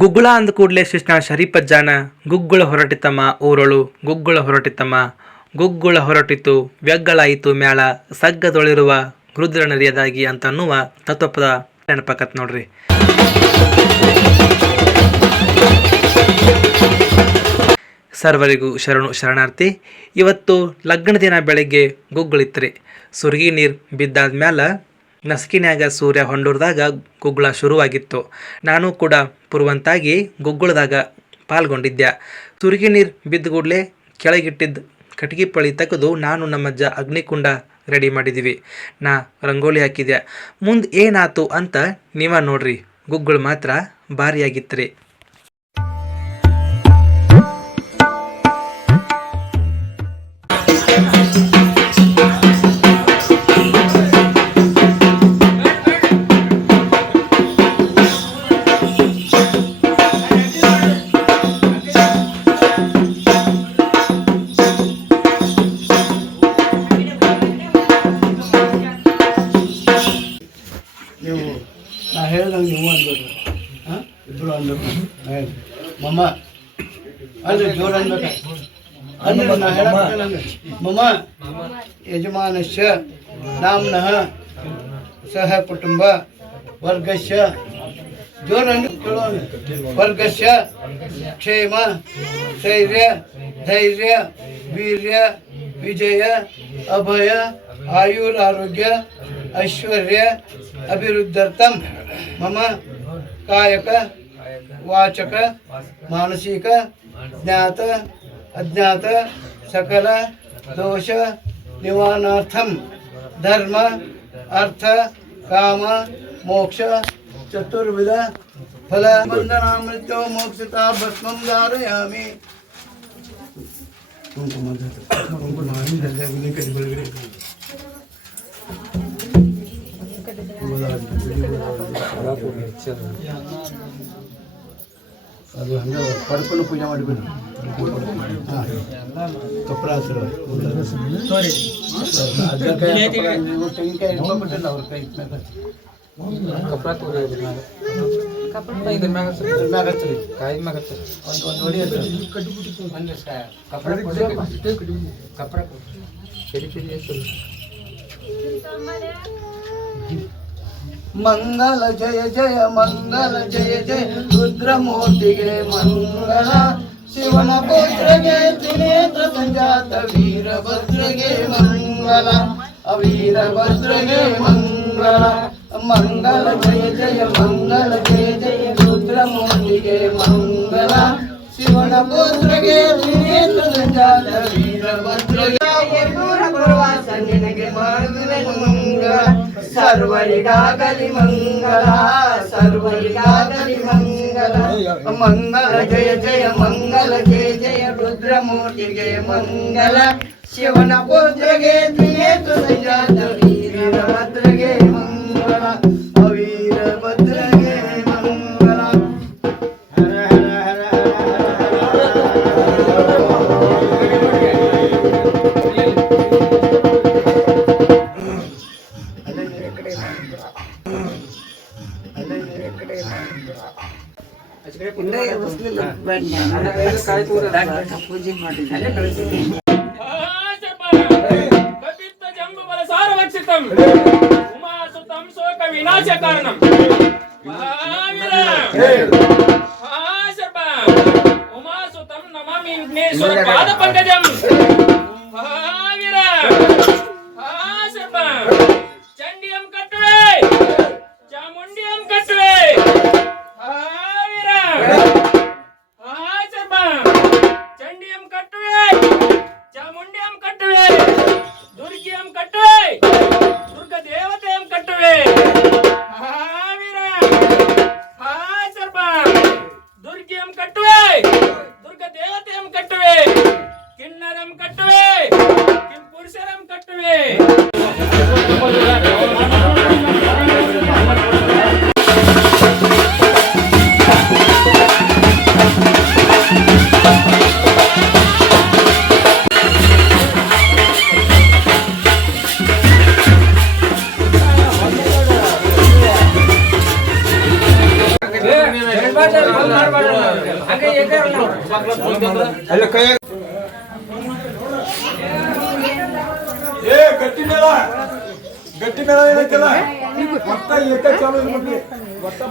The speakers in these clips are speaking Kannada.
ಗುಗ್ಗುಳ ಅಂದ ಕೂಡಲೇ ಶಿಷ್ಣ ಶರೀಪಜ್ಜಾನ ಗುಗ್ಗುಳ ಹೊರಟಿತಮ್ಮ ಊರೊಳು ಗುಗ್ಗುಳ ಹೊರಟಿತಮ್ಮ ಗುಗ್ಗುಳ ಹೊರಟಿತು ವ್ಯಗ್ಗಳಾಯಿತು ಮ್ಯಾಳ ಸಗ್ಗದೊಳಿರುವ ರುದ್ರ ನರಿಯದಾಗಿ ಅಂತ ಅನ್ನುವ ತತ್ವಪದ ನೆನಪಾಕತ್ ನೋಡ್ರಿ. ಸರ್ವರಿಗೂ ಶರಣು ಶರಣಾರ್ಥಿ. ಇವತ್ತು ಲಗ್ನ ದಿನ ಬೆಳಗ್ಗೆ ಗುಗ್ಗುಳಿತ್ರಿ. ಸುರ್ಗಿ ನೀರು ಬಿದ್ದಾದ ಮ್ಯಾಲ ನಸಕಿನ್ಯಾಗ ಸೂರ್ಯ ಹೊಂಡೂರ್ದಾಗ ಗುಗ್ಗುಳ ಶುರುವಾಗಿತ್ತು. ನಾನು ಕೂಡ ಪುರುವಂತಾಗಿ ಗುಗ್ಗುಳದಾಗ ಪಾಲ್ಗೊಂಡಿದ್ದೆ. ಸುರ್ಗಿ ನೀರು ಬಿದ್ದ ಕೂಡಲೇ ಕೆಳಗಿಟ್ಟಿದ್ದ ಕಟ್ಗಿ ಪಳಿ ತೆಗೆದು ನಾನು ನಮ್ಮಜ್ಜ ಅಗ್ನಿಕುಂಡ ರೆಡಿ ಮಾಡಿದ್ದೀವಿ. ನಾ ರಂಗೋಲಿ ಹಾಕಿದ್ದೆ. ಮುಂದೆ ಏನಾತು ಅಂತ ನೀವ ನೋಡ್ರಿ. ಗುಗ್ಗುಳು ಮಾತ್ರ ಭಾರಿಯಾಗಿತ್ತು. ನಾ ಹೇಳ್ದಂಗೆ ನೀವು ಅನ್ಬೇಕು. ಇಬ್ಬರು ಅನ್ಬೇಕು. ಮಮ್ಮ ಅಲ್ರಿ ಜೋರು ಅನ್ಬೇಕ. ಅಲ್ರಿ ನಾ ಹೇಳಕ್ಕೆ ನಂಗೆ ಮಮ್ಮ ಯಜಮಾನಶ್ಯ ನಾಮ್ನಃ ಸಹ ಕುಟುಂಬ ವರ್ಗಸ್ಯ ಜೋರು ವರ್ಗಸ್ಯ ಕ್ಷೇಮ ಸ್ಥೈರ್ಯ ಧೈರ್ಯ ವೀರ್ಯ ವಿಜಯ ಅಭಯ ಆಯುರಾರೋಗ್ಯ ಐಶ್ವರ್ಯ ಅಭಿವೃದ್ಧರ್ಥಂ ಮಮ ಕಾಯಕ ವಾಚಕ ಮಾನಸಿಕ ಜ್ಞಾತ ಅಜ್ಞಾತ ಸಕಲ ದೋಷ ನಿವಾರಣಾರ್ಥಂ ಧರ್ಮ ಅರ್ಥ ಕಾಮ ಮೋಕ್ಷ ಚತುರ್ವಿಧ ಫಲ ಬಂಧನ ಮೃತ್ಯು ಮೋಕ್ಷತ ಭಸ್ಮಂ ಧಾರಯಾಮಿ. ಅದು ಹಂಗೆ ಪಡ್ಕೊಂಡು ಪೂಜೆ ಮಾಡಿಬಿಡಿ. ಕಪ್ಪರ ಹಸಿರು ತೆಂಗಿನಕಾಯಿ ಇಟ್ಕೊಂಡ್ಬಿಟ್ಟಿಲ್ಲ ಅವ್ರ ಕೈ ಕಪ್ಪರ ಮಂಗಲ ಜಯ ಜಯ ಮಂಗಲ ಜಯ ಜಯ ರುದ್ರಮೂರ್ತಿಗೆ ಮಂಗಲ ಶಿವನ ಪುತ್ರಗೆ ತ್ರಿನೇತ್ರ ಸಂಜಾತ ವೀರಭದ್ರಗೆ ಮಂಗಲ ಅವೀರಭದ್ರಗೆ ಮಂಗಲ ಮಂಗಲ ಜಯ ಜಯ ಮಂಗಲ ಜಯ ಜಯ ರುದ್ರಮೂರ್ತಿಗೆ ಮಂಗಲ ಶಿವನ ಪುತ್ರಗೆ ತ್ರಿನೇತ್ರ ಸಂಜಾತ ವೀರಭದ್ರಗೆ ನಿನಗೆ ಮಾಡುವೆ ಮಂಗಲ ಸರ್ವರಿಗಾಗಲಿ ಮಂಗಲ ಸರ್ವರಿಗಾಗಲಿ ಮಂಗಲ ಮಂಗಲ ಜಯ ಜಯ ಮಂಗಲ ಜಯ ಜಯ ರುದ್ರಮೂರ್ತಿಗೆ ಮಂಗಲ ಶಿವನ ಪುತ್ರಗೆ ತ್ರಿನೇತ್ರ ಸಂಜಾತ ವೀರಭದ್ರಗೆ ಮಂಗಲ ಅವೀರಭದ್ರಗೆ ಮಂಗಲ. ಹರ ಹರ ಪೂಜೆ ಮಾಡಿ ಉಮಾಸುತಂ ಶೋಕ ವಿನಾಶ ಕಾರಣಂ ಉಮಾಸುತಂ ನಮಾಮಿ ವಿಘ್ನೇಶ್ವರ ಪಾದ ಪಂಕಜಂ ಚಂಡಿಯಂ ಕಟ್ಟುವೆ ಅಲ್ಲ ಕೈ ಗಟ್ಟಿ ಮೇಳ ಏನೈತಲ್ಲ ಒಟ್ಟ ಏಕ ಚಾಲು ಇರ್ಬೇಕು ಒಟ್ಟ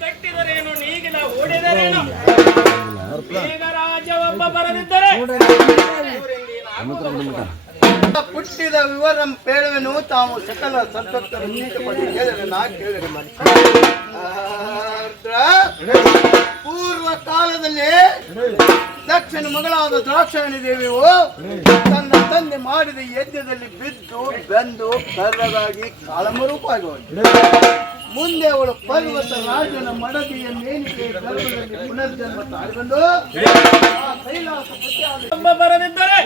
ಕಟ್ಟಿದರೇನು ನೀಗಿನ ಓಡಿದರೇನು ಬೇಗ ರಾಜ್ಯವೊಬ್ಬ ಬರದಿದ್ದರೆ ಪುಟ್ಟಿದ ವಿವರಂ ಪೇಳುವೆನು ತಾವು ಸಕಲ ಸಂತತ್ತರ ನೀಟಪಡಿ ಹೇಳಿದರೆ ನಾ ಕೇಳಿದೆ ಮಾಡಿ ಪೂರ್ವ ಕಾಲದಲ್ಲಿ ದಕ್ಷಿಣ ಮಗಳಾದ ದ್ರಾಕ್ಷಾಯಣಿ ದೇವಿಯು ತನ್ನ ತಂದೆ ಮಾಡಿದ ಯಜ್ಞದಲ್ಲಿ ಬಿದ್ದು ಬೆಂದು ಕರ್ರಗಾಗಿ ಕಾಳಮರೂಪವಾಗಿ ಹೋಗಿ ಮುಂದೆ ಅವಳು ಪರ್ವತ ರಾಜನ ಮಡದಿಯ ಮೇನಿಗೆ ಗರ್ಭದಲ್ಲಿ ಪುನರ್ಜನ್ಮ ತಾಳಿಬಂದು ಕೈಲಾಸ ಒಬ್ಬ ಬರದಿದ್ದರೆ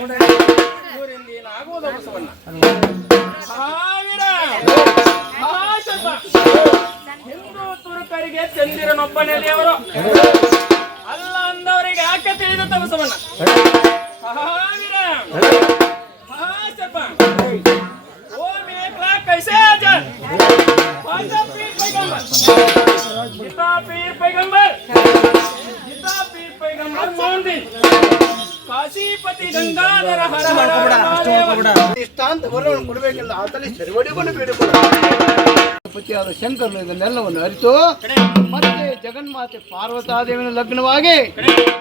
ಊರಿಂದ ಏನಾಗುವುದು ಬಸವಣ್ಣ ಹಿಂದೂ ತುರುಕರಿಗೆ ಚಂದಿರನೊಬ್ಬನೇ ದೇವರು ಅಲ್ಲ ಅಂದವರಿಗೆ ಯಾಕೆ ತಿಳಿದ ಬಸವಣ್ಣ ओम एक लाख कैसे हजार पांचा पीर पैगंबर गीता पीर पैगंबर मोहन ಕಾಶಿಪತಿ ಗಂಗಾಧರ ಹರ ಹರ ಇಷ್ಟಾಂತ ವರವನ್ನು ಕೊಡಬೇಕೆಂದು ಆತಲ್ಲಿ ಸರಿವಡಿಕೊಂಡು ಬೇಡಿಕೊಂಡ ಪತಿಯಾದ ಶಂಕರನು ಇದನ್ನೆಲ್ಲವನ್ನು ಅರಿತು ಮತ್ತೆ ಜಗನ್ಮಾತೆ ಪಾರ್ವತಾದೇವಿನ ಲಗ್ನವಾಗಿ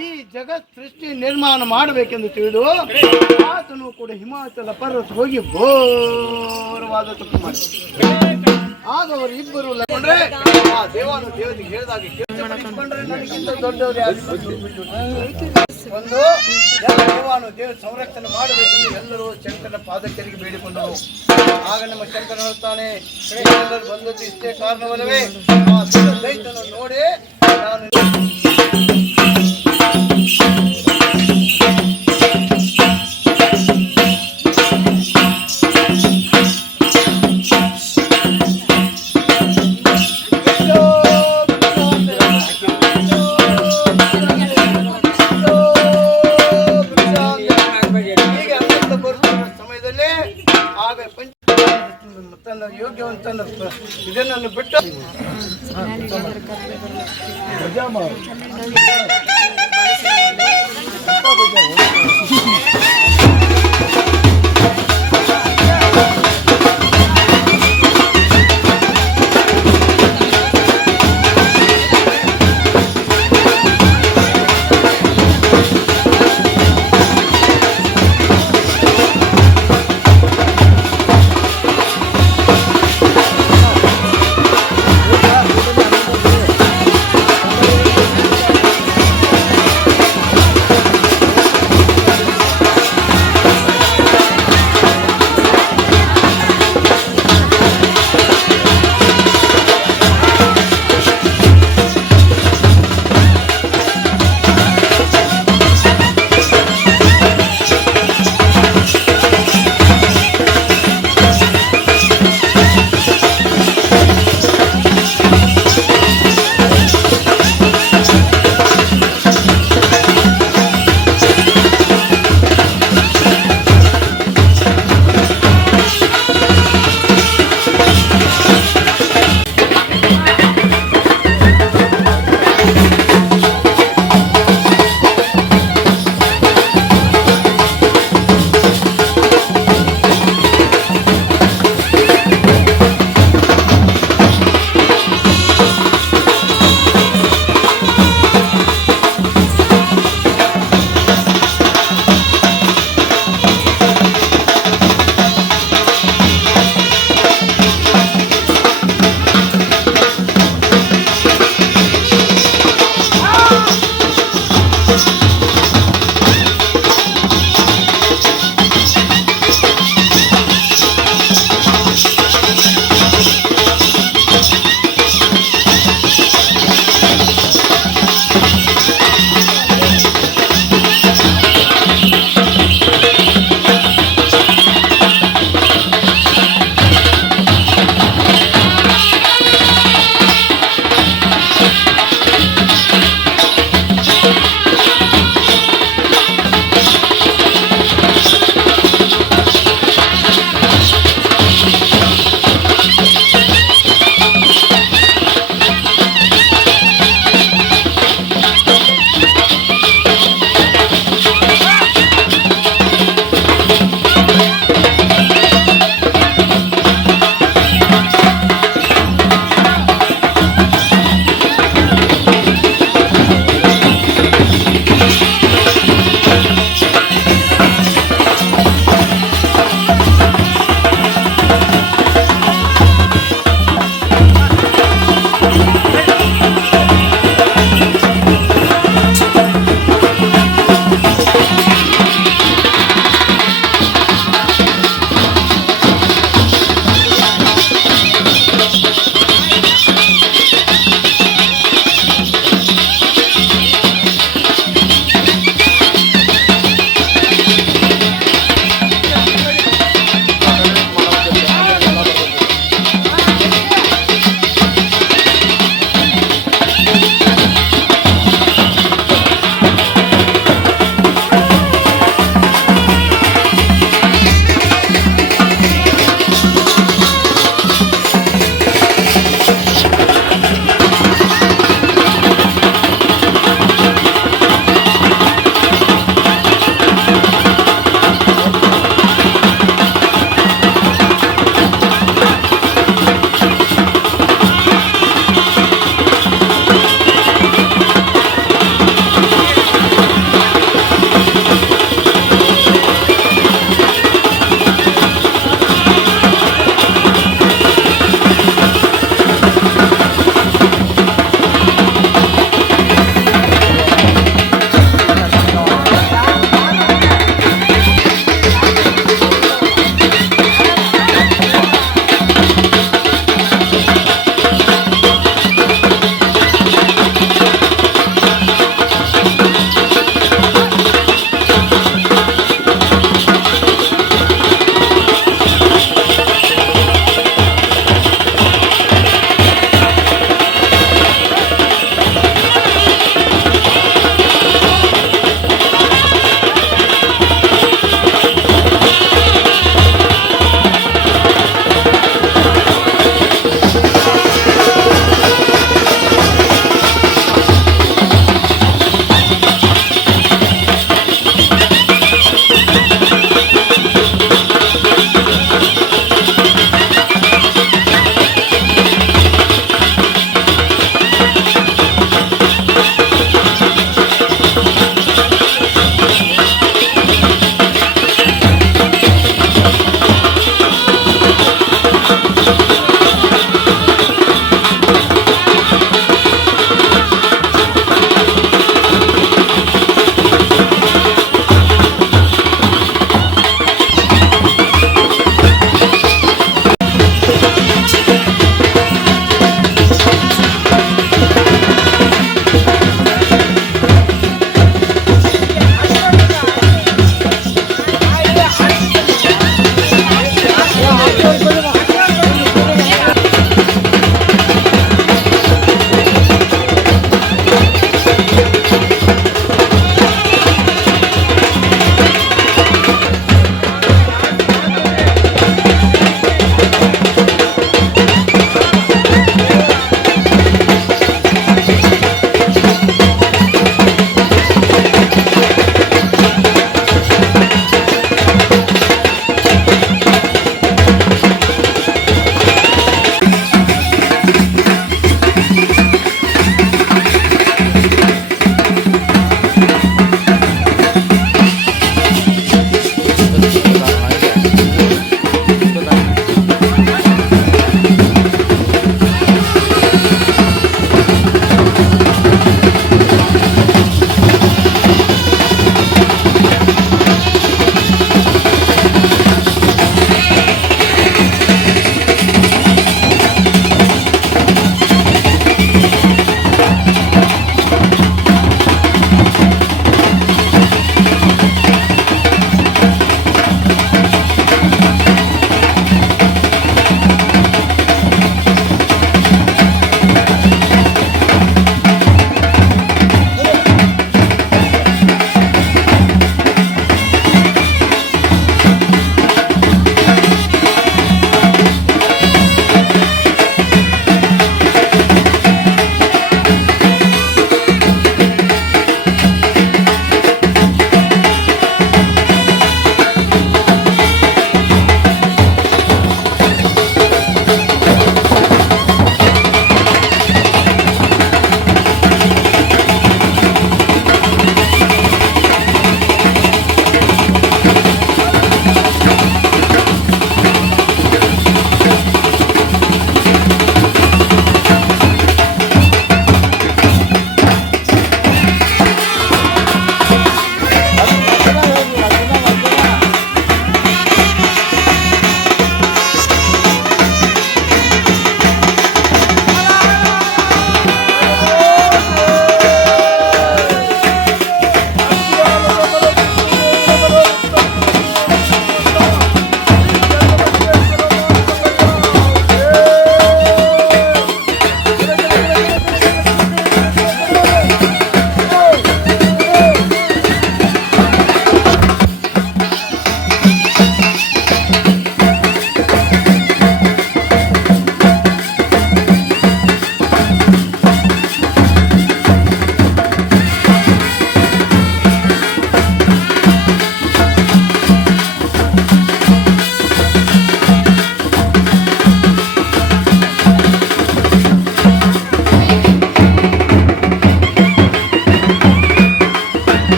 ಈ ಜಗತ್ ಸೃಷ್ಟಿ ನಿರ್ಮಾಣ ಮಾಡಬೇಕೆಂದು ತಿಳಿದು ಆತನು ಕೂಡ ಹಿಮಾಚಲ ಪರ್ವತ ಹೋಗಿ ಘೋರವಾದ ತಪ್ಪು ಮಾಡಿ ಆಗ ಅವರು ಇಬ್ಬರು ಲಗ್ಕೊಂಡ್ರೆ ಆ ದೇವಾನು ದೇವತೆಗೆ ಹೇಳಿದಾಗ ಕೆಲಸ ಮಾಡಿಕೊಂಡ್ರೆ ನನಗಿಂತ ದೊಡ್ಡವರು ಯಾರು ಒಂದು ಎಲ್ಲ ದೇವಾನು ದೇವ ಸಂರಕ್ಷಣೆ ಮಾಡಬೇಕೆಂದು ಎಲ್ಲರೂ ಶಂಕರನ ಪಾದಕರಿಗೆ ಬೇಡಿಕೊಂಡರು. ಆಗ ನಮ್ಮ ಶಂಕರ ಹೇಳ್ತಾನೆ, ಎಲ್ಲರೂ ಬಂದದ್ದು ಇಷ್ಟೇ ಕಾರಣವಲ್ಲವೇ? ಆ ದೈತ್ಯನನ್ನು ನೋಡಿ ನಾನು ಯೋಗ್ಯವಂತನ ಇದನ್ನು ಬಿಟ್ಟು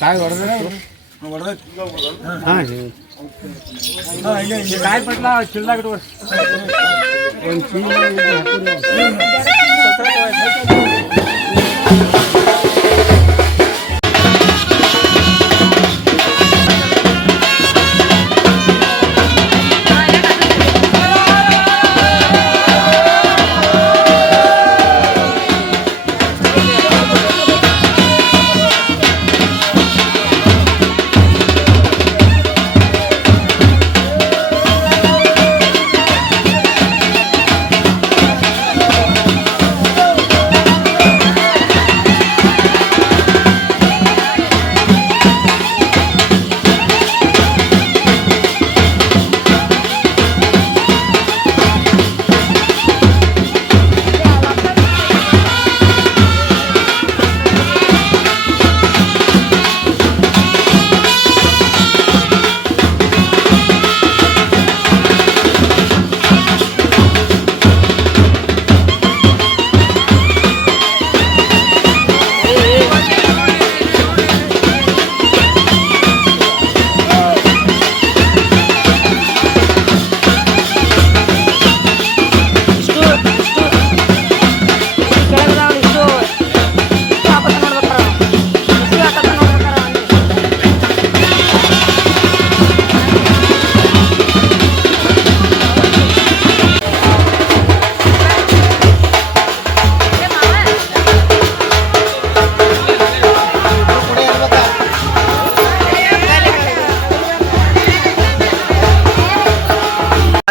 ಕಾಯಿ ಹೊಡೆದ್ರೆ ಕಾಯಿ ಪಟ್ಲ ಚಿಲ್ಲಾಗ ಒಂದು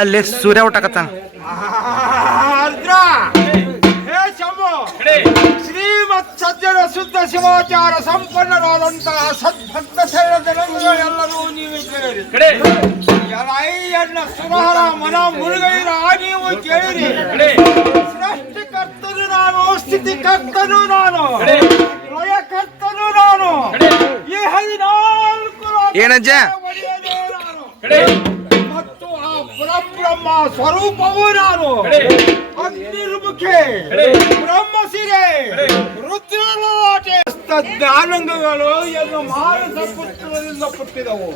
ಅಲ್ಲಿ ಸೂರ್ಯ ಊಟಕತ್ತಾನ. ಶ್ರೀಮತ್ ಸಜ್ಜನ ಶುದ್ಧ ಶಿವಾಚಾರ ಸಂಪನ್ನರಾದಂತಹ ಸದ್ಭಕ್ತ ಎಲ್ಲರೂ ನೀವು ಕೇಳಿರಿ. ಎನ್ನ ಸುರಹರ ಮನ ಮುರುಗೈರ ನೀವು ಕೇಳಿರಿ. ಸೃಷ್ಟಿಕರ್ತನು ನಾನು, ಸ್ಥಿತಿಕರ್ತನು ನಾನು, ಲಯಕರ್ತನು ನಾನು, ಈ 14 ಏನಜ್ಜ ಮತ್ತು ಆ ಪರಬ್ರಹ್ಮ ಸ್ವರೂಪವೂ ನಾನು. ಅಗ್ನಿರ್ಮುಖೆ, ಬ್ರಹ್ಮಶಿರೆ, ರುದ್ರಲಾಟೆ ಜ್ಞಾನಂಗಗಳು ಎಂದು ಮಾನಸ ಪುತ್ರರಿಂದ ಹುಟ್ಟಿದವು.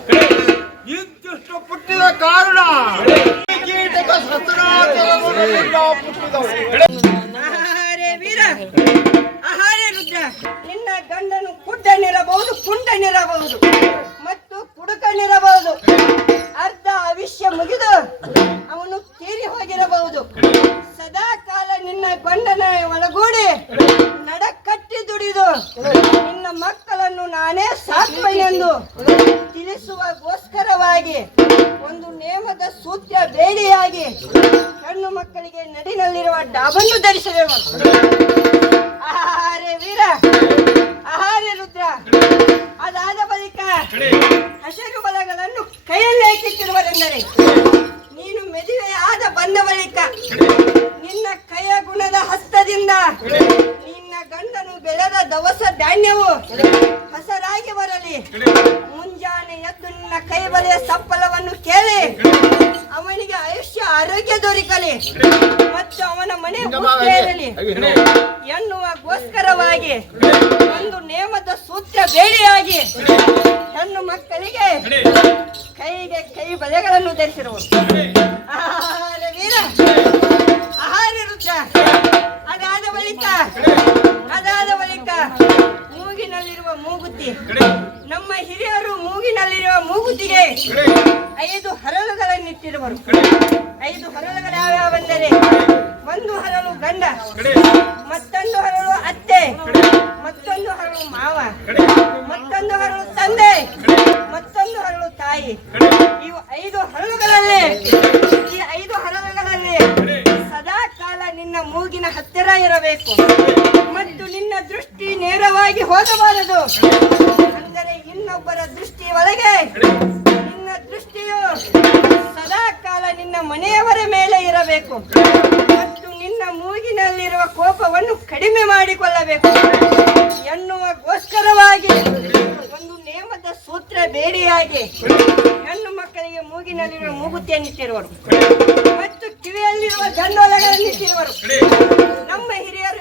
ಇಂತಿಷ್ಟು ಹುಟ್ಟಿದ ಕಾರಣ ಕೀಟಕ ಸತರಾಚರಗಳಿಂದ ಹುಟ್ಟಿದವು. ಆಹಾರೇ ವೀರ, ಆಹಾರೇ ರುದ್ರ, ನಿನ್ನ ಗಂಡನು ಕುಡ್ಡನಿರಬಹುದು, ಕುಂಡನಿರಬಹುದು ಮತ್ತು ಕುಡುಕನಿರಬಹುದು. ಅರ್ಧ ಆಯುಷ್ಯ ಮುಗಿದು ಅವನು ತೀರಿ ಹೋಗಿರಬಹುದು. ಸದಾ ಕಾಲ ನಿನ್ನ ಗಂಡನ ಒಳಗೂಡಿ ನಡಕಟ್ಟಿ ದುಡಿದು ನಿನ್ನ ಮಕ್ಕಳನ್ನು ನಾನೇ ಸಾಕ್ಪೆನೆಂದು ತಿಳಿಸುವಗೋಸ್ಕರವಾಗಿ ಒಂದು ನೇಮದ ಸೂತ್ರ ಬೇಡಿಯಾಗಿ ಹೆಣ್ಣು ಮಕ್ಕಳಿಗೆ ನಡಿನಲ್ಲಿರುವ ಡಾಬನ್ನು ಧರಿಸಿದೆವು. ಆಹಾರೇ ವೀರ, ಆಹಾರೇ ರುದ್ರ. ಅದಾದ ಬಳಿಕ ಹಸಿರು ಬಲಗಳನ್ನು ಕೈಯಲ್ಲಿ ಹಾಕಿಟ್ಟಿರುವರೆಂದರೆ ನೀನು ಮದುವೆಯಾದ ಬಂದ ಬಳಿಕ ನಿನ್ನ ಕೈಯ ಗುಣದ ಹಸ್ತದಿಂದ ನಿನ್ನ ಗಂಡನು ಬೆಳೆದ ದವಸ ಧಾನ್ಯವು ಹಸರಾಗಿ ಬರಲಿ. ಮುಂಜಾನೆ ಎದ್ದು ನಿನ್ನ ಕೈ ಬಲೆಯ ಸಪ್ಪಲವನ್ನು ಕೇಳಿ ಅವನಿಗೆ ಆಯುಷ್ಯ ಆರೋಗ್ಯ ದೊರಕಲಿ ಮತ್ತು ಅವನ ಮನೆ ಇರಲಿ ಎನ್ನುವಗೋಸ್ಕರವಾಗಿ ಒಂದು ನೇಮದ ಸೂತ್ರ ಬೇಡಿಯಾಗಿ ಹೆಣ್ಣು ಮಕ್ಕಳಿಗೆ ಕೈಗೆ ಕೈ ಬಳೆಗಳನ್ನು ಧರಿಸಿರುವರು. ಆಹಾರ ವೀರ, ಆಹಾರ ರುದ್ರ. ಅದಾದ ಬಳಿಕ ಮೂಗಿನಲ್ಲಿರುವ ಮೂಗುತಿ, ನಮ್ಮ ಹಿರಿಯರು ಮೂಗಿನಲ್ಲಿರುವ ಮೂಗುತಿಗೆ 5 ಹರಳುಗಳನ್ನಿಟ್ಟಿರುವರು. 5 ಹರಳುಗಳು ಯಾವ್ಯಾವೆಂದರೆ, ಒಂದು ಹರಳು ಗಂಡ, ಮತ್ತೊಂದು ಹರಳು ಅತ್ತೆ, ಮತ್ತೊಂದು ಹರಳು ಮಾವ, ಮತ್ತೊಂದು ಹರಳು ತಂದೆ, ಮತ್ತೊಂದು ಹರಳು ತಾಯಿ. ಇವು 5 ಹರಳುಗಳಲ್ಲಿ ಈ 5 ಹರಳುಗಳಲ್ಲಿ ಸದಾ ಕಾಲ ನಿನ್ನ ಮೂಗಿನ ಹತ್ತಿರ ಇರಬೇಕು ಮತ್ತು ನಿನ್ನ ದೃಷ್ಟಿ ನೇರವಾಗಿ ಹೋಗಬಾರದು. ಅಂದರೆ ಇನ್ನೊಬ್ಬರ ದೃಷ್ಟಿ ಒಳಗೆ ನಿನ್ನ ದೃಷ್ಟಿಯು ಸದಾ ಕಾಲ ನಿನ್ನ ಮನೆಯವರ ಮೇಲೆ ಇರಬೇಕು ಮತ್ತು ನಿನ್ನ ಮೂಗಿನಲ್ಲಿರುವ ಕೋಪವನ್ನು ಕಡಿಮೆ ಮಾಡಿಕೊಳ್ಳಬೇಕು ಎನ್ನುವಗೋಸ್ಕರವಾಗಿ ಒಂದು ನೇಮದ ಸೂತ್ರ ಬೇಡಿಯಾಗಿ ಹೆಣ್ಣು ಮಕ್ಕಳಿಗೆ ಮೂಗಿನಲ್ಲಿರುವ ಮೂಗುತಿಯನ್ನಿಟ್ಟಿರುವರು ಮತ್ತು ಕಿವಿಯಲ್ಲಿರುವ ಗಂಡೋಲಗಳನ್ನಿಟ್ಟಿರುವರು. ನಮ್ಮ ಹಿರಿಯರು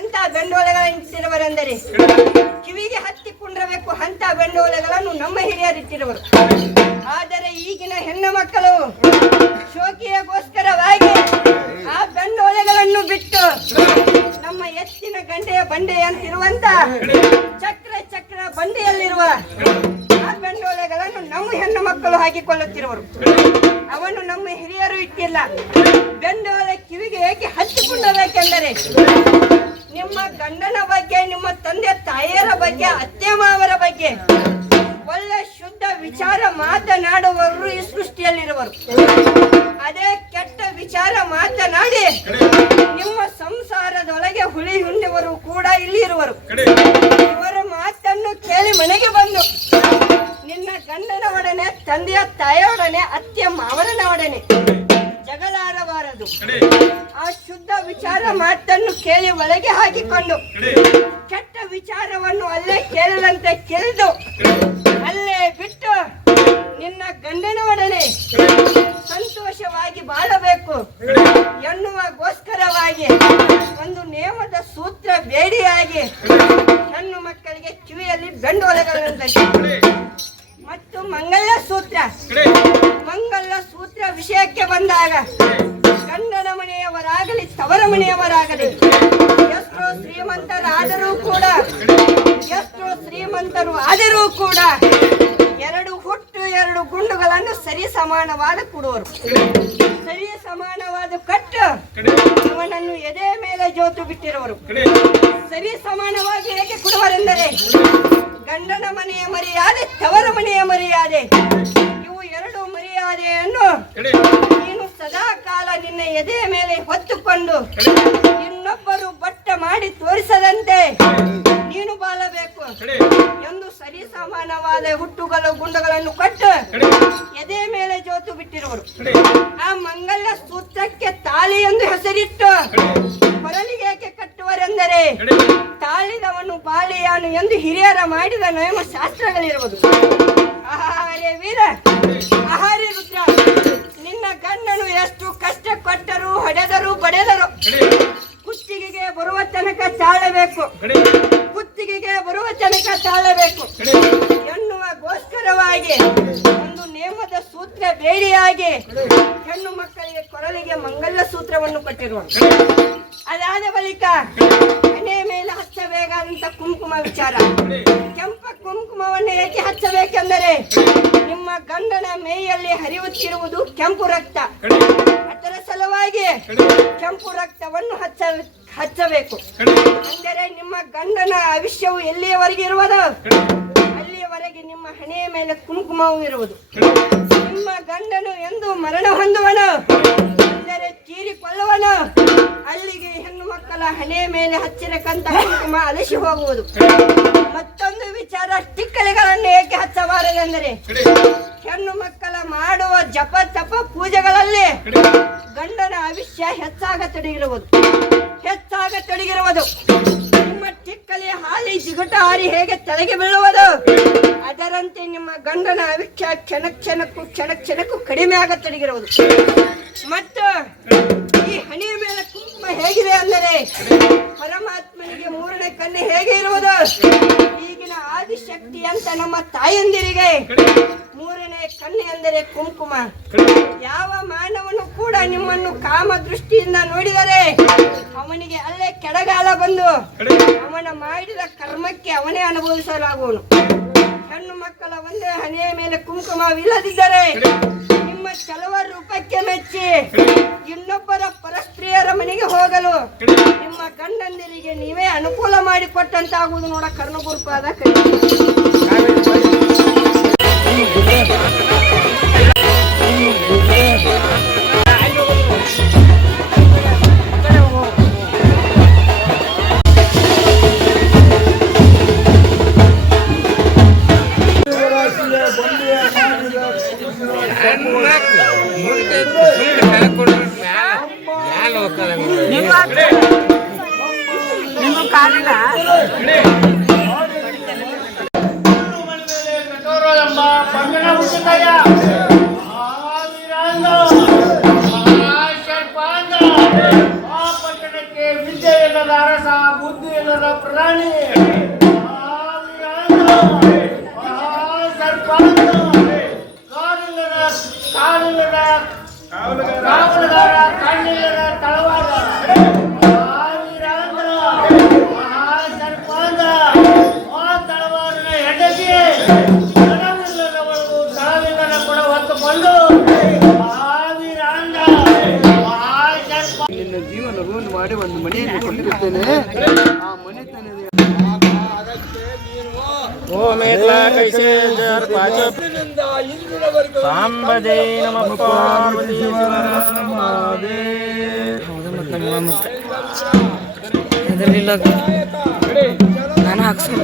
ಎಂಥ ಗಂಡೋಲಗಳನ್ನಿಟ್ಟಿದ್ದಾರೆ ಇಟ್ಟಿರುವರೆಂದರೆ ಕಿವಿಗೆ ಹತ್ತಿ ಕುಂಡ್ರಬೇಕು ಅಂತ ಬೆಂಡೋಲೆಗಳನ್ನು ನಮ್ಮ ಹಿರಿಯರಿಟ್ಟಿರುವರು. ಆದರೆ ಈಗಿನ ಹೆಣ್ಣು ಮಕ್ಕಳು ಶೋಕಿಯಗೋಸ್ಕರವಾಗಿ ಆ ಬೆಂಡೋಲೆಗಳನ್ನು ಬಿಟ್ಟು ನಮ್ಮ ಎತ್ತಿನ ಗಂಟೆಯ ಬಂಡೆ ಅಂತಿರುವಂತ ಚಕ್ರ ಚಕ್ರ ಬಂಡೆಯಲ್ಲಿರುವ ಆ ಬೆಂಡೋಲೆಗಳನ್ನು ನಮ್ಮ ಹೆಣ್ಣು ಮಕ್ಕಳು ಹಾಕಿಕೊಳ್ಳುತ್ತಿರುವರು. ಅವನು ನಮ್ಮ ಹಿರಿಯರು ಇಟ್ಟಿಲ್ಲ. ಬೆಂಡೋಲೆ ಕಿವಿಗೆ ಏಕೆ ಹಚ್ಚಿಕೊಳ್ಳಬೇಕೆಂದರೆ ನಿಮ್ಮ ಗಂಡನ ಬಗ್ಗೆ, ನಿಮ್ಮ ತಂದೆ ತಾಯಿಯರ ಬಗ್ಗೆ, ಅತ್ತೆ ಮಾವರ ಬಗ್ಗೆ ಒಳ್ಳೆ ಶುದ್ಧ ವಿಚಾರ ಮಾತನಾಡುವವರು ಈ ಸೃಷ್ಟಿಯಲ್ಲಿರುವರು. ಅದೇ ಕೆಟ್ಟ ವಿಚಾರ ಮಾತನಾಡಿ ನಿಮ್ಮ ಸಂಸಾರದೊಳಗೆ ಹುಳಿ ಹುಂಡುವರು ಕೂಡ ಇಲ್ಲಿ ಇರುವರು. ಇವರ ಮಾತನ್ನು ಕೇಳಿ ಮನೆಗೆ ಬಂದು ನಿನ್ನ ಗಂಡನ ಒಡನೆ, ತಂದೆಯ ತಾಯಿಯೊಡನೆ, ಅತ್ತೆ ಮಾವನ ಒಡನೆ ಜಗಳಾಡಬಾರದು. ಆ ಶುದ್ಧ ವಿಚಾರ ಮಾತನ್ನು ಕೇಳಿ ಒಳಗೆ ಹಾಕಿಕೊಂಡು ಕೆಟ್ಟ ವಿಚಾರವನ್ನು ಅಲ್ಲೇ ಕೇಳದಂತೆ ಕೇಳಿದು ಅಲ್ಲೇ ಬಿಟ್ಟು ನಿನ್ನ ಗಂಡನ ಒಡನೆ ಸಂತೋಷವಾಗಿ ಬಾಳಬೇಕು ಎನ್ನುವಗೋಸ್ಕರವಾಗಿ ಒಂದು ನೇಮದ ಸೂತ್ರ ಬೇಡಿಯಾಗಿ ಹೆಣ್ಣು ಮಕ್ಕಳಿಗೆ ಕಿವಿಯಲ್ಲಿ ಬೆಂಡೋಲೆಗಳನ್ನು ಮತ್ತು ಮಂಗಲ ಸೂತ್ರ ವಿಷಯಕ್ಕೆ ಬಂದಾಗ ಗಂಡನ ಮನೆಯವರಾಗಲಿ ತವರ ಮನೆಯವರಾಗಲಿ ಎಷ್ಟೋ ಶ್ರೀಮಂತರು ಆದರೂ ಕೂಡ ಎರಡು ಹುಟ್ಟು ಎರಡು ಗುಂಡುಗಳನ್ನು ಸರಿ ಸಮಾನವಾದ ಕೊಡುವರು. ಸರಿ ಸಮಾನವಾದ ಕಟ್ಟು ಅವನನ್ನು ಎದೆ ಮೇಲೆ ಜೋತು ಬಿಟ್ಟಿರುವರು. ಸರಿ ಸಮಾನವಾಗಿ ಏಕೆ ಕೊಡುವರೆಂದರೆ ಗಂಡನ ಮನೆಯ ಮರ್ಯಾದೆ, ತವರ ಮನೆಯ ಮರ್ಯಾದೆ, ಇವು ಎರಡು ಮರ್ಯಾದೆಯನ್ನು ನೀನು ಸದಾ ಕಾಲ ನಿನ್ನ ಎದೆಯ ಮೇಲೆ ಹೊತ್ತುಕೊಂಡು ಇನ್ನೊಬ್ಬರು ಬಟ್ಟ ಮಾಡಿ ತೋರಿಸದಂತೆ ನೀನು ಬಾಳಬೇಕು ಎಂದು ಸರಿ ಸಮಾನವಾದ ಹುಟ್ಟುಗಳು ಗುಂಡುಗಳನ್ನು ಕೊಟ್ಟು ಎದೆಯ ಮೇಲೆ ಜೋತು ಬಿಟ್ಟಿರುವರು. ಆ ಮಂಗಲ ಸೂತ್ರಕ್ಕೆ ತಾಳಿ ಎಂದು ಹೆಸರಿಟ್ಟು ಕೊರಳಿಗೆ ಏಕೆ ಕಟ್ಟುವರೆಂದರೆ ತಾಳಿದವನು ಬಾಳಿಯಾನು ಎಂದು ಹಿರಿಯರ ಮಾಡಿದ ನೇಮ ಶಾಸ್ತ್ರಗಳಿರುವುದು. ಆಹಾರೇ ವೀರ, ಆಹಾರಿ ರುದ್ರ, ನಿನ್ನ ಗಂಡನು ಎಷ್ಟು ಕಷ್ಟ ಕೊಟ್ಟರು, ಹೊಡೆದರು, ಬಡೆದರು, ಕುತ್ತಿಗೆಗೆ ಬರುವ ತನಕ ತಾಳಬೇಕು, ಕುತ್ತಿಗೆಗೆ ಬರುವ ತನಕ ತಾಳಬೇಕು ಎನ್ನುವಗೋಸ್ಕರವಾಗಿ ಒಂದು ನೇಮದ ಸೂತ್ರ ಬೇಡಿಯಾಗಿ ಹೆಣ್ಣು ಮಕ್ಕಳಿಗೆ ಕೊರಳಿಗೆ ಮಂಗಲ ಸೂತ್ರವನ್ನು ಕೊಟ್ಟಿರುವ. ಅದಾದ ಬಳಿಕ ಮನೆ ಮೇಲೆ ಹಚ್ಚಬೇಕಾದಂತ ಕುಂಕುಮ ವಿಚಾರ. ಕೆಂಪ ಕುಂಕುಮವನ್ನು ಏಕೆ ಹಚ್ಚಬೇಕೆಂದರೆ ನಿಮ್ಮ ಗಂಡನ ಮೇಯಲ್ಲಿ ಹರಿಯುತ್ತಿರುವುದು ಕೆಂಪು ರಕ್ತ. ಅದರ ಸಲುವಾಗಿ ಕೆಂಪು ರಕ್ತವನ್ನು ಹಚ್ಚಬೇಕು. ಅಂದರೆ ನಿಮ್ಮ ಗಂಡನ ಆಯುಷ್ಯವು ಎಲ್ಲಿಯವರೆಗೆ ಇರುವುದು ಅಲ್ಲಿಯವರೆಗೆ ನಿಮ್ಮ ಹಣೆಯ ಮೇಲೆ ಕುಂಕುಮವು ಇರುವುದು. ನಿಮ್ಮ ಗಂಡನು ಎಂದು ಮರಣ ಹೊಂದುವನು ಅಂದರೆ ತೀರಿಕೊಳ್ಳುವನು ಅಲ್ಲಿಗೆ ಹೆಣ್ಣು ಮಕ್ಕಳ ಹಣೆಯ ಮೇಲೆ ಹಚ್ಚಿರಕ್ಕಂತ ಕುಂಕುಮ ಅಲಸಿ ಹೋಗುವುದು. ಮತ್ತೊಂದು ವಿಚಾರ, ಟಿಕ್ಕಲಿಗಳನ್ನು ಏಕೆ ಹಚ್ಚಬಾರದೆಂದರೆ ಹೆಣ್ಣು ಮಕ್ಕಳ ಮಾಡುವ ಜಪ ತಪ ಪೂಜೆಗಳಲ್ಲಿ ಗಂಡನ ಆಯುಷ್ಯ ಹೆಚ್ಚಾಗತೊಡಗಿರುವುದು. ನಿಮ್ಮ ಟಿಕ್ಕಲಿ ಹಾಲಿ ಜಿಗುಟ ಹಾರಿ ಹೇಗೆ ತಲೆಗೆ ಬೀಳುವುದು ಅದರಂತೆ ನಿಮ್ಮ ಗಂಡನ ಆಯುಷ್ಯ ಕ್ಷಣ ಕ್ಷಣಕ್ಕೂ ಕಡಿಮೆ ಆಗತೊಡಗಿರುವುದು. ಮತ್ತು ಈ ಹಣೆಯ ಮೇಲೆ ಕುಂಕುಮ ಹೇಗಿದೆ ಅಂದರೆ ಪರಮಾತ್ಮನಿಗೆ ಮೂರನೇ ಕಣ್ಣು ಹೇಗೆ ಇರುವುದು, ಈಗಿನ ಆದಿಶಕ್ತಿ ಅಂತ ನಮ್ಮ ತಾಯಂದಿರಿಗೆ ಮೂರನೇ ಕಣ್ಣು ಎಂದರೆ ಕುಂಕುಮ. ಯಾವ ಮಾನವನು ಕೂಡ ನಿಮ್ಮನ್ನು ಕಾಮ ದೃಷ್ಟಿಯಿಂದ ನೋಡಿದರೆ ಅವನಿಗೆ ಅಲ್ಲೇ ಕೆಳಗಾಲ ಬಂದು ಅವನ ಮಾಡಿದ ಕರ್ಮಕ್ಕೆ ಅವನೇ ಅನುಭವಿಸಲಾಗುವನು. ಹೆಣ್ಣು ಮಕ್ಕಳ ಒಂದೇ ಹಣೆಯ ಮೇಲೆ ಕುಂಕುಮವಿಲ್ಲದಿದ್ದರೆ ನಿಮ್ಮ ಚಲವ ರೂಪಕ್ಕೆ ಮೆಚ್ಚಿ ಇನ್ನೊಬ್ಬರ ಪರಸ್ತ್ರೀಯರ ಮನೆಗೆ ಹೋಗಲು ನಿಮ್ಮ ಗಂಡಂದಿರಿಗೆ ನೀವೇ ಅನುಕೂಲ ಮಾಡಿಕೊಟ್ಟಂತಾಗುವುದು ನೋಡ ಕರ್ಣಗುರುಪಾದ ಕೈ. ವಿದ್ಯೆಯನ್ನು ಇಲ್ಲದ ಅರಸ, ಬುದ್ಧಿ ಇಲ್ಲದ ಪ್ರಧಾನಿ, ಸರ್ಪಂಚ, ಕಾಲಿಲ್ಲದ ಕಾವಲುಗಾರ, ಕಣ್ಣಿಲ್ಲದ ತಳವಾರ, ವೀರಾಂದ್ರ, ಸರ್ಪಂಚ, ತಳವಾರನ ಹೆಂಡತಿ, ತಳವಿಲ್ಲದವಳು ತಳವಿಲ್ಲದ ಕೊಡ ಹೊತ್ತುಕೊಂಡು ನಿನ್ನ ಜೀವನವನ್ನು ಮಾಡಿ ಒಂದು ಮನೆಯನ್ನು ಕೊಟ್ಟಿರುತ್ತೇನೆ. ಆ ಮನೆತನದ ನಾನು ಹಾಕ್ಸೋಣ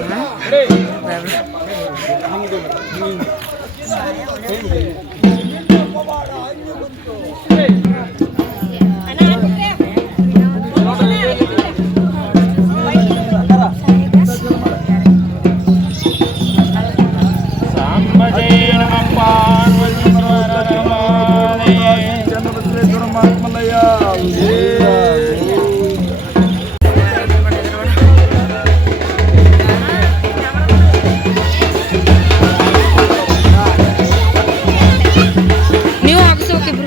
ನೀವು ಹಾಕ್ಸೋಕಿಬ್ರು.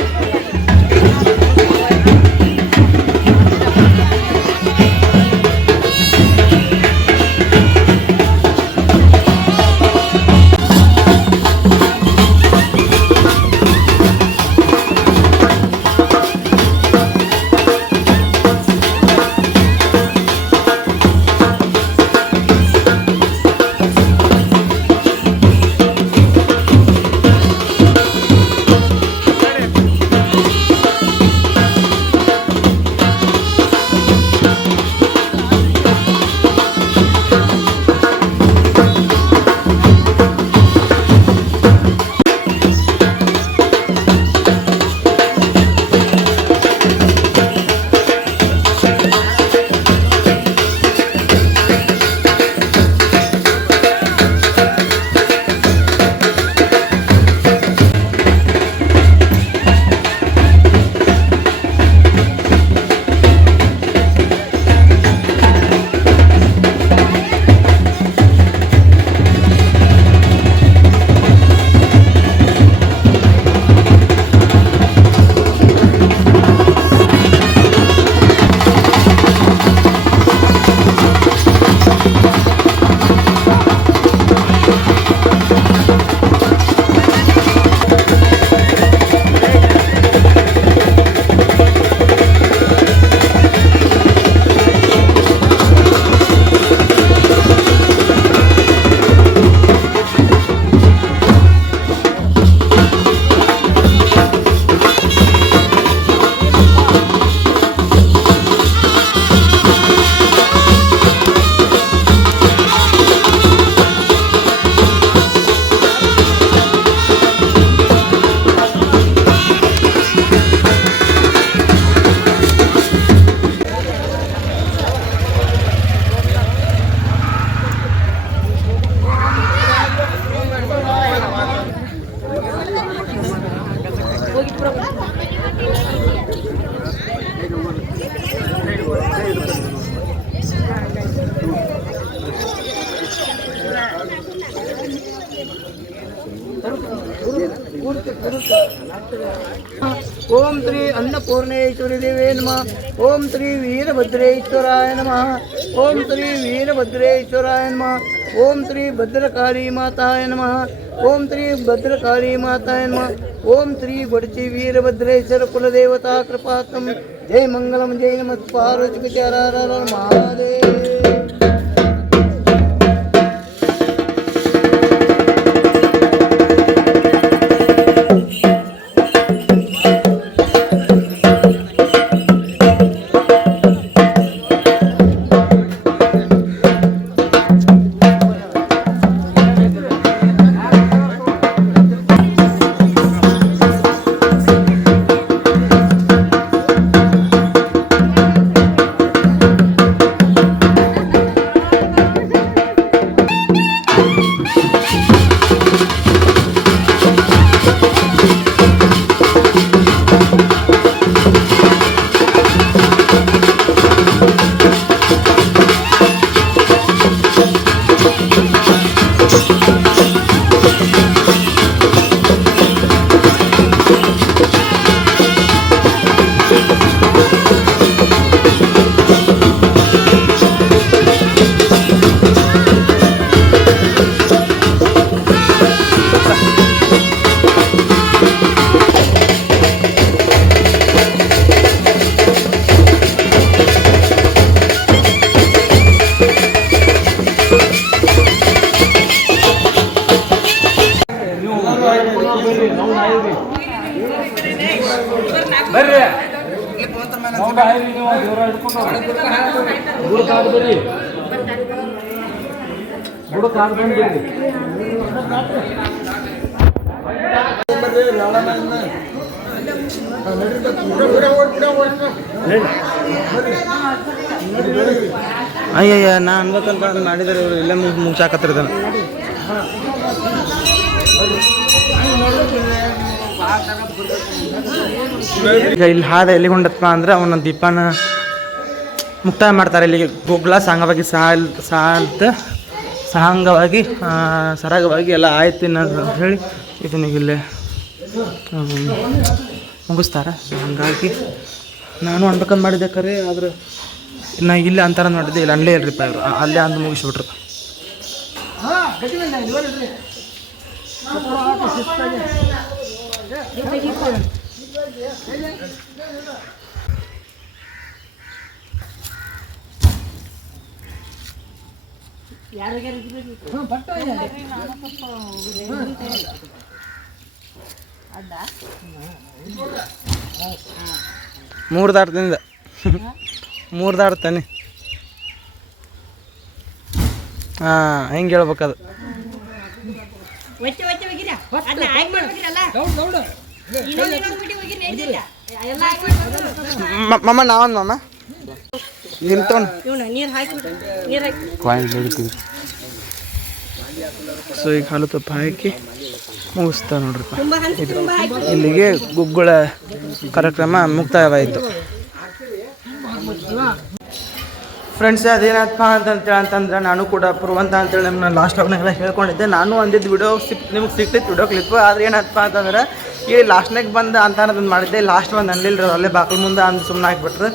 ಓಂ ಶ್ರೀ ಅನ್ನಪೂರ್ಣೇಶ್ವರಿ ದೇವೇ ನಮಃ. ಓಂ ಶ್ರೀ ವೀರಭದ್ರೇಶ್ವರಾಯ ನಮಃ. ಓಂ ಶ್ರೀ ವೀರಭದ್ರೇಶ್ವರಾಯ ನಮಃ. ಓಂ ಶ್ರೀ ಭದ್ರಕಾಳಿ ಮಾತಾಯ ನಮಃ. ಓಂ ಶ್ರೀ ಭದ್ರಕಾಳಿ ಮಾತಾಯ ನಮಃ. ಓಂ ಶ್ರೀ ಬಡಚಿ ವೀರಭದ್ರೇಶ್ವರ ಕುಲದೇವತಾ ಕೃಪಾತಂ. ಜೈ ಮಂಗಲಂ ಜೈ ನಮಃ ಪಾರ್ವತಿ ಮಹಾದೇವ. ಅಯ್ಯಯ್ಯ ನಾ ಅನ್ಬೇಕಂತ ಮಾಡಿದರೆ ಇವರು ಇಲ್ಲೇ ಮುಗ್ಸಾಕತ್ತಿರ್ತಾನೆ. ಈಗ ಇಲ್ಲಿ ಹಾದ ಎಲ್ಲಿ ಹೊಂಡತ್ತಪ್ಪ ಅಂದ್ರೆ ಅವನ ದೀಪನ ಮುಕ್ತಾಯ ಮಾಡ್ತಾರೆ. ಇಲ್ಲಿಗೆ ಗುಗ್ಗಳ ಸಾಂಗವಾಗಿ ಸಾಂಗವಾಗಿ ಸರಾಗವಾಗಿ ಎಲ್ಲ ಆಯ್ತು ಅಂತ ಹೇಳಿ ಇದನ್ನಿಗಿಲ್ಲೇ ಮುಗಿಸ್ತಾರೆ. ಹಾಗಾಗಿ ನಾನು ಅನ್ಬೇಕಂತ ಮಾಡಿದ್ದೆ ಕರೆ, ಆದ್ರೆ ನಾ ಇಲ್ಲಿ ಅಂತಾರ ಮಾಡಿದ್ದೆ, ಇಲ್ಲಿ ಅಲ್ಲೇ ಇಲ್ರಿಪ್ಪ ಇವರು ಅಲ್ಲೇ ಅಂದು ಮುಗಿಸ್ಬಿಟ್ರು. ಮೂರು ದಾಟ್ದಿಂದ 3 ದಾಟ್ತಾನೆ. ಹಾಂ ಹೆಂಗೆ ಹೇಳ್ಬೇಕದು. ಮಮ್ಮ ನಾವನ್ ಮಮ್ಮ ನಿಲ್ತವನ್ ಸೊ ಈಗ ಹಾಲು ತುಪ್ಪ ಹಾಕಿ ಮುಗಿಸ್ತಾ ನೋಡ್ರಿಪ್ಪ. ಇಲ್ಲಿಗೆ ಗುಗ್ಗಳ ಕಾರ್ಯಕ್ರಮ ಮುಕ್ತಾಯವಾಯಿತು. ಫ್ರೆಂಡ್ಸ್ ಅದೇನಪ್ಪ ಅಂತಂದ್ರೆ ನಾನು ಕೂಡ ಪುರುವಂತ ಅಂತೇಳಿ ನಿಮ್ಮನ್ನ ಲಾಸ್ಟ್ ವ್ಲಾಗ್ನಾಗೆಲ್ಲ ಹೇಳ್ಕೊಂಡಿದ್ದೆ. ನಾನು ಅಂದಿದ್ದು ವಿಡಿಯೋ ನಿಮ್ಗೆ ಸಿಕ್ತಿತ್ತು ವಿಡಿಯೋ ಕ್ಲಿಪ್ಪು. ಆದರೆ ಏನಪ್ಪ ಅಂತಂದ್ರೆ ಈ ಲಾಸ್ಟ್ನಾಗ ಬಂದು ಅಂತ ಅನ್ನೋದನ್ನು ಮಾಡಿದ್ದೆ. ಲಾಸ್ಟ್ ಒಂದು ಅನ್ಲಿಲ್ಲ, ಅಲ್ಲೇ ಬಾಕಲ್ ಮುಂದೆ ಅಂದು ಸುಮ್ಮನೆ ಹಾಕ್ಬಿಟ್ರೆ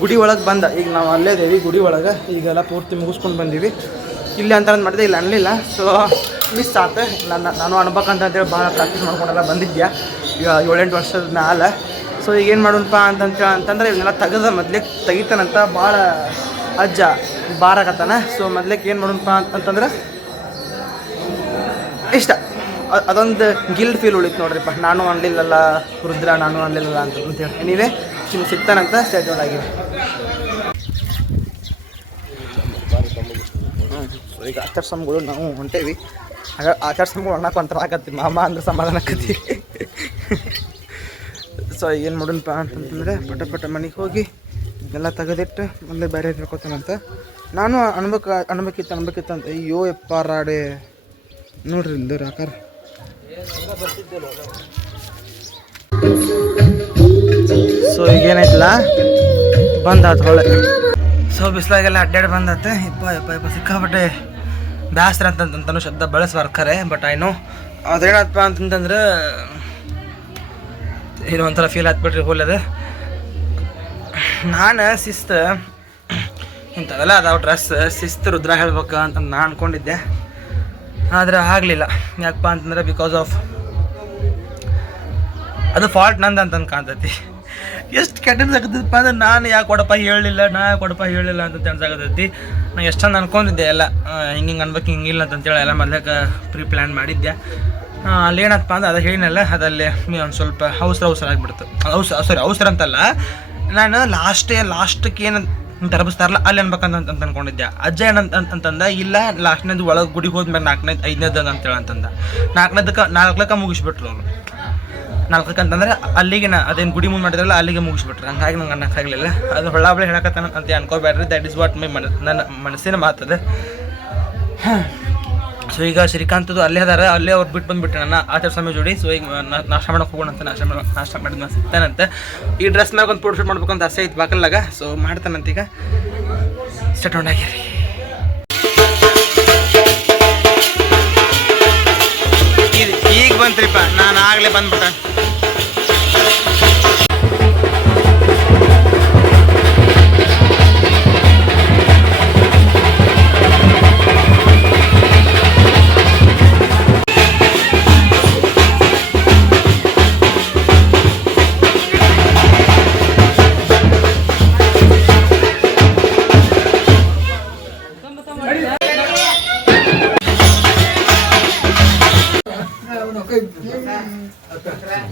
ಗುಡಿ ಒಳಗೆ ಬಂದ. ಈಗ ನಾವು ಅಲ್ಲೇ ಇದ್ದೀವಿ ಗುಡಿ ಒಳಗೆ, ಈಗೆಲ್ಲ ಪೂರ್ತಿ ಮುಗಿಸ್ಕೊಂಡು ಬಂದೀವಿ. ಇಲ್ಲಿ ಅಂತ ಮಾಡಿದೆ, ಇಲ್ಲಿ ಅನ್ನಲಿಲ್ಲ. ಸೊ ಮಿಸ್ ಆಯ್ತು. ನಾನು ಅನ್ಬೇಕಂತೇಳಿ ಭಾಳ ಪ್ರಾಕ್ಟೀಸ್ ಮಾಡ್ಕೊಂಡೆಲ್ಲ ಬಂದಿದ್ದೆ ಈಗ 7-8 ವರ್ಷದ ಮ್ಯಾಲೆ. ಸೊ ಈಗೇನು ಮಾಡೋಣಪ್ಪ ಅಂತಂದ್ರೆ ಇವನ್ನೆಲ್ಲ ಮೊದಲೇ ತೆಗಿತಾನಂತ ಭಾಳ ಅಜ್ಜ ಬಾರಾಕತ್ತಾನ. ಸೊ ಮೊದ್ಲಿಕ್ಕೆ ಏನು ಮಾಡೋಣಪ್ಪ ಅಂತಂದ್ರೆ ಇಷ್ಟ ಅದೊಂದು ಗಿಲ್ಡ್ ಫೀಲ್ ಉಳಿತು ನೋಡ್ರಿಪ್ಪ. ನಾನು ಅನ್ಲಿಲ್ಲಲ್ಲ ರುದ್ರ, ನಾನು ಅನ್ಲಿಲ್ಲಲ್ಲ ಅಂತೇಳಿ. ನೀವೇ ನಿಮ್ಗೆ ಸಿಗ್ತಾನಂತ ಸ್ಟೇಟ್ಮೆಂಟ್ ಆಗಿದೆ. ಸೊ ಈಗ ಆಚಾರ ಸ್ವಾಮಿಗಳು ನಾವು ಹೊಂಟೇವಿ. ಆಚಾರ ಸ್ವಾಮಿಗಳು ಅನ್ನಕ್ಕೆ ಆಗತ್ತಿ ಮಾಮ ಅಂದ್ರೆ ಸಮಾಧಾನಕ್ಕತ್ತಿ. ಸೊ ಏನು ಮಾಡೋಣಪ್ಪ ಅಂತಂತಂದರೆ ಪಟ ಮನೆಗೆ ಹೋಗಿ ಇದನ್ನೆಲ್ಲ ತೆಗೆದಿಟ್ಟು ಮುಂದೆ ಬೇರೆ ಹೇಳ್ಕೊತಾನಂತ. ನಾನು ಅನ್ಬೇಕಿತ್ತು ಅಂತ. ಅಯ್ಯೋ ಎಪ್ಪಾರಾಡೆ ನೋಡ್ರಿ ಇಲ್ದು ರಾಕಾರ. ಸೊ ಈಗೇನಾಯ್ತಲ್ಲ ಬಂದಾತು ಹೊಳೆ. ಸೊ ಬಿಸಿಲಾಗೆಲ್ಲ ಅಡ್ಡಾಡಿ ಬಂದಾತು. ಯಪ್ಪ ಸಿಕ್ಕಾಪಟ್ಟೆ ಬ್ಯಾಸ್ರ ಅಂತನೂ ಶಬ್ದ ಬಳಸ್ಬಾರ್ದು ಖರೆ. ಬಟ್ ಐನೋ ಅದೇನಪ್ಪ ಅಂತಂತಂದ್ರೆ ಏನೋ ಒಂಥರ ಫೀಲ್ ಆಗ್ಬಿಟ್ರಿ ಹೋಲದ. ನಾನು ಶಿಸ್ತು ಇಂಥವೆಲ್ಲ ಅದಾವ ಡ್ರೆಸ್ ಶಿಸ್ತು ರುದ್ರ ಹೇಳ್ಬೇಕು ಅಂತ ನಾನು ಅಂದ್ಕೊಂಡಿದ್ದೆ. ಆದರೆ ಆಗಲಿಲ್ಲ. ಯಾಕಪ್ಪ ಅಂತಂದ್ರೆ ಬಿಕಾಸ್ ಆಫ್ ಅದು ಫಾಲ್ಟ್ ನಂದು ಅಂತ ಕಾಣ್ತೈತಿ. ಎಷ್ಟು ಕೆಟ್ಟದಾಗತ್ತಪ್ಪ ಅಂದ್ರೆ ನಾನು ಯಾಕೆ ಕೊಡಪ್ಪ ಹೇಳಲಿಲ್ಲ ಅಂತ ಅನ್ಸಾಕತ್ತೈತಿ. ನಾನು ಎಷ್ಟೊಂದು ಅನ್ಕೊಂಡಿದ್ದೆ ಎಲ್ಲ ಹಿಂಗೆ ಅನ್ಬೇಕು ಹಿಂಗಿಲ್ಲ ಅಂತಂತೇಳಿ ಎಲ್ಲ ಮೊದ್ಲಕ್ಕೆ ಪ್ರೀ ಪ್ಲ್ಯಾನ್ ಮಾಡಿದ್ದೆ. ಅಲ್ಲಿ ಏನಪ್ಪ ಅಂದ್ರೆ ಅದು ಹೇಳಿನಲ್ಲ, ಅದಲ್ಲಿ ಒಂದು ಸ್ವಲ್ಪ ಅವಸರ ಆಗಿಬಿಡ್ತು. ಅವಸರ ಅಂತಲ್ಲ, ನಾನು ಲಾಸ್ಟಕ್ಕೆ ಏನು ತರಬಿಸ್ತಾರಲ್ಲ ಅಲ್ಲಿ ಅನ್ಬೇಕಂತ ಅಂದ್ಕೊಂಡಿದ್ದೆ. ಅಜ್ಜ ಏನಂತಂದ, ಇಲ್ಲ ಲಾಸ್ಟ್ನೇದು ಒಳಗೆ ಗುಡಿಗೆ ಹೋದ್ಮೇಲೆ 4ನೇದು 5ನೇದು ಅಂತೇಳಿ ಅಂತಂದ. 4ಕ್ಕೆ ಮುಗಿಸ್ಬಿಟ್ರು ಅವರು. 4ಕ್ಕೆ ಅಂತಂದ್ರೆ ಅಲ್ಲಿಗೆ ಅದೇನು ಗುಡಿ ಮುಂದೆ ಮಾಡಿದ್ರಲ್ಲ ಅಲ್ಲಿಗೆ ಮುಗಿಸ್ಬಿಟ್ರು. ಹಂಗಾಗಿ ನಂಗೆ ಅನ್ನಕ್ಕಾಗಲಿಲ್ಲ. ಅದು ಹೊಳ್ಳಾಬಳಿ ಹೇಳಕತ್ತಾನ ಅಂತ ಅನ್ಕೋಬೇಡ್ರಿ. ದ್ಯಾಟ್ ಇಸ್ ವಾಟ್ ನನ್ನ ಮನಸ್ಸಿನ ಮಾತದ. ಸೊ ಈಗ ಶ್ರೀಕಾಂತದ್ದು ಅಲ್ಲೇ ಅದಾರ, ಅಲ್ಲೇ ಅವ್ರು ಬಿಟ್ಟು ಬಂದುಬಿಟ್ಟೆ ನನ್ನ ಆಚಾರ ಸ್ವಾಮಿ ಜೋಡಿ. ಸೊ ಈಗ ನಾಷ್ಟ ಮಾಡೋಕೆ ಹೋಗೋಣ ಅಂತ ನಾಷ್ಟ ಮಾಡಿದ್ಮೇಲೆ ಸಿಗ್ತಾನಂತೆ. ಈ ಡ್ರೆಸ್ ಮ್ಯಾಗ ಒಂದು ಫೋಟೋ ಶೂಟ್ ಮಾಡ್ಬೇಕಂತ ಆಸೆ ಐತೆ ಬಾಕಲ್ಲಾಗ. ಸೊ ಮಾಡ್ತಾನಂತ ಈಗ ಸ್ಟಾರ್ಟ್ ಆಗಿರಿ. ಈಗ ಬಂತ್ರಿಪ್ಪ, ನಾನು ಆಗಲೇ ಬಂದ್ಬಿಟ್ಟೆ.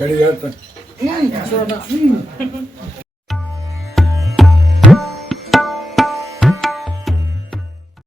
ಗಡಿ ಹೇಳ್ತಾನೆ